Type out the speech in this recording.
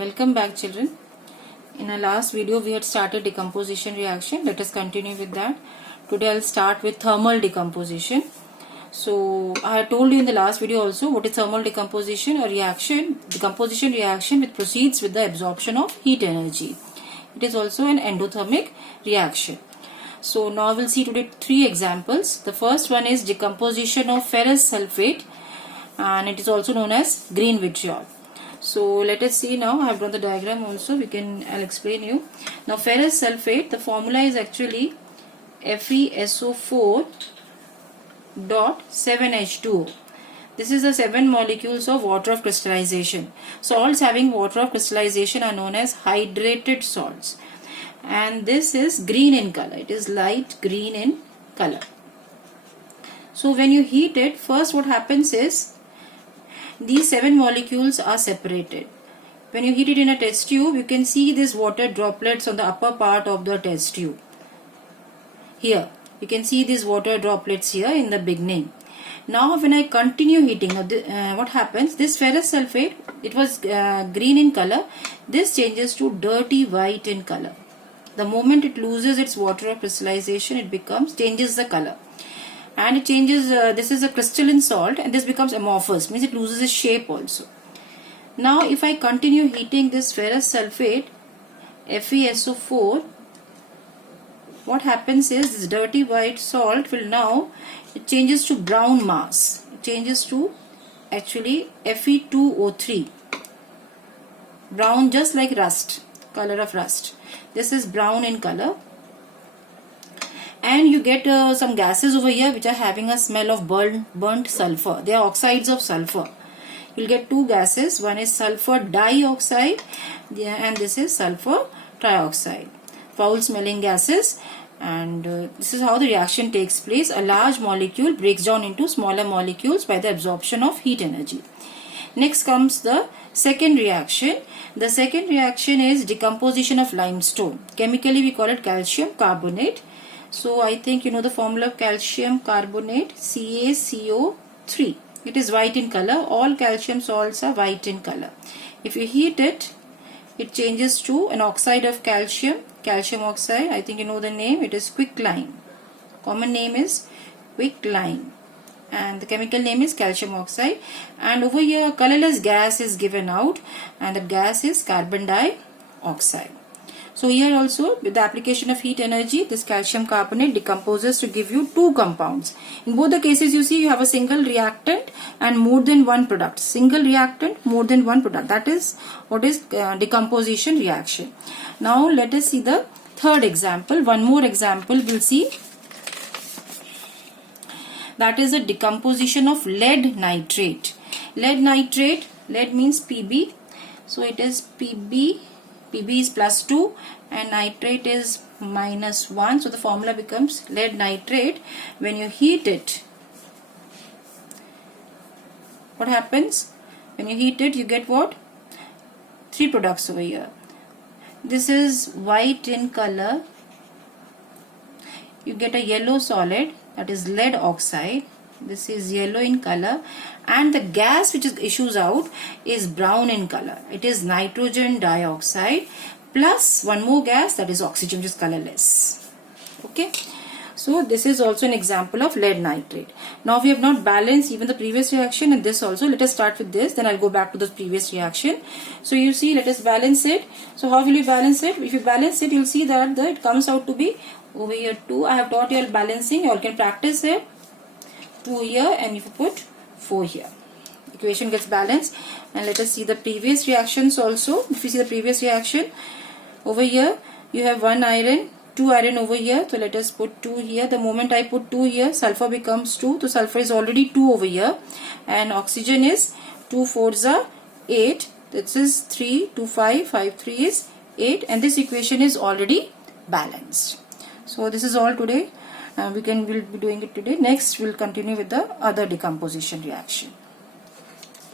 Welcome back, children. In our last video we had started decomposition reaction. Let us continue with that. Today I'll start with thermal decomposition. So I had told you in the last video also what is thermal decomposition, a decomposition reaction which proceeds with the absorption of heat energy. It is also an endothermic reaction. So now we'll see today three examples. The first one is decomposition of ferrous sulfate, and it is also known as green vitriol. So let us see now. I have drawn the diagram also. I'll explain you. Now ferrous sulfate, the formula is actually FeSO4 dot 7H2O. This is the 7 molecules of water of crystallization. Salts having water of crystallization are known as hydrated salts. And this is green in color. It is light green in color. So when you heat it, first what happens is these 7 molecules are separated. When you heat it in a test tube, you can see these water droplets on the upper part of the test tube. Here, you can see these water droplets here in the beginning. Now when I continue heating, what happens? This ferrous sulfate, it was green in color. This changes to dirty white in color. The moment it loses its water of crystallization, it changes the color. And it changes, this is a crystalline salt, and this becomes amorphous, means it loses its shape also. Now if I continue heating this ferrous sulfate, FeSO4, what happens is this dirty white salt will now, it changes to brown mass. It changes to actually Fe2O3. Brown, just like rust, color of rust. This is brown in color. And you get some gases over here which are having a smell of burnt sulfur. They are oxides of sulfur. You'll get two gases. One is sulfur dioxide and this is sulfur trioxide. Foul smelling gases. And this is how the reaction takes place. A large molecule breaks down into smaller molecules by the absorption of heat energy. Next comes the second reaction. The second reaction is decomposition of limestone. Chemically we call it calcium carbonate. So I think you know the formula of calcium carbonate, CaCO3. It is white in color. All calcium salts are white in color. If you heat it, it changes to an oxide of calcium oxide. I think you know the name. It is quicklime. Common name is quicklime. And the chemical name is calcium oxide. And over here a colorless gas is given out, and the gas is carbon dioxide. So here also with the application of heat energy, this calcium carbonate decomposes to give you two compounds. In both the cases you see you have a single reactant and more than one product. Single reactant, more than one product. That is what is decomposition reaction. Now let us see the third example. One more example we'll see. That is the decomposition of lead nitrate. Lead nitrate, lead means Pb. So it is Pb is +2 and nitrate is -1. So the formula becomes lead nitrate. When you heat it, what happens? When you heat it, you get what? Three products over here. This is white in color. You get a yellow solid, that is lead oxide. This is yellow in color, and the gas which issues out is brown in color. It is nitrogen dioxide plus one more gas, that is oxygen, which is colorless. Okay, so this is also an example of lead nitrate. Now we have not balanced even the previous reaction and this also. Let us start with this, then I'll go back to the previous reaction. So you see, let us balance it. So how will you balance it? If you balance it, you'll see that it comes out to be over here 2. I have taught you all balancing. You all can practice it. 2 here, and if you put 4 here, equation gets balanced. And let us see the previous reactions also. If you see the previous reaction, over here you have 1 iron, 2 iron over here. So let us put 2 here. The moment I put 2 here, sulfur becomes 2. So sulfur is already 2 over here, and oxygen is 2 4s are 8. This is 3 2 5 5 3 is 8, and this equation is already balanced. So this is all today. We'll be doing it today. Next we'll continue with the other decomposition reaction.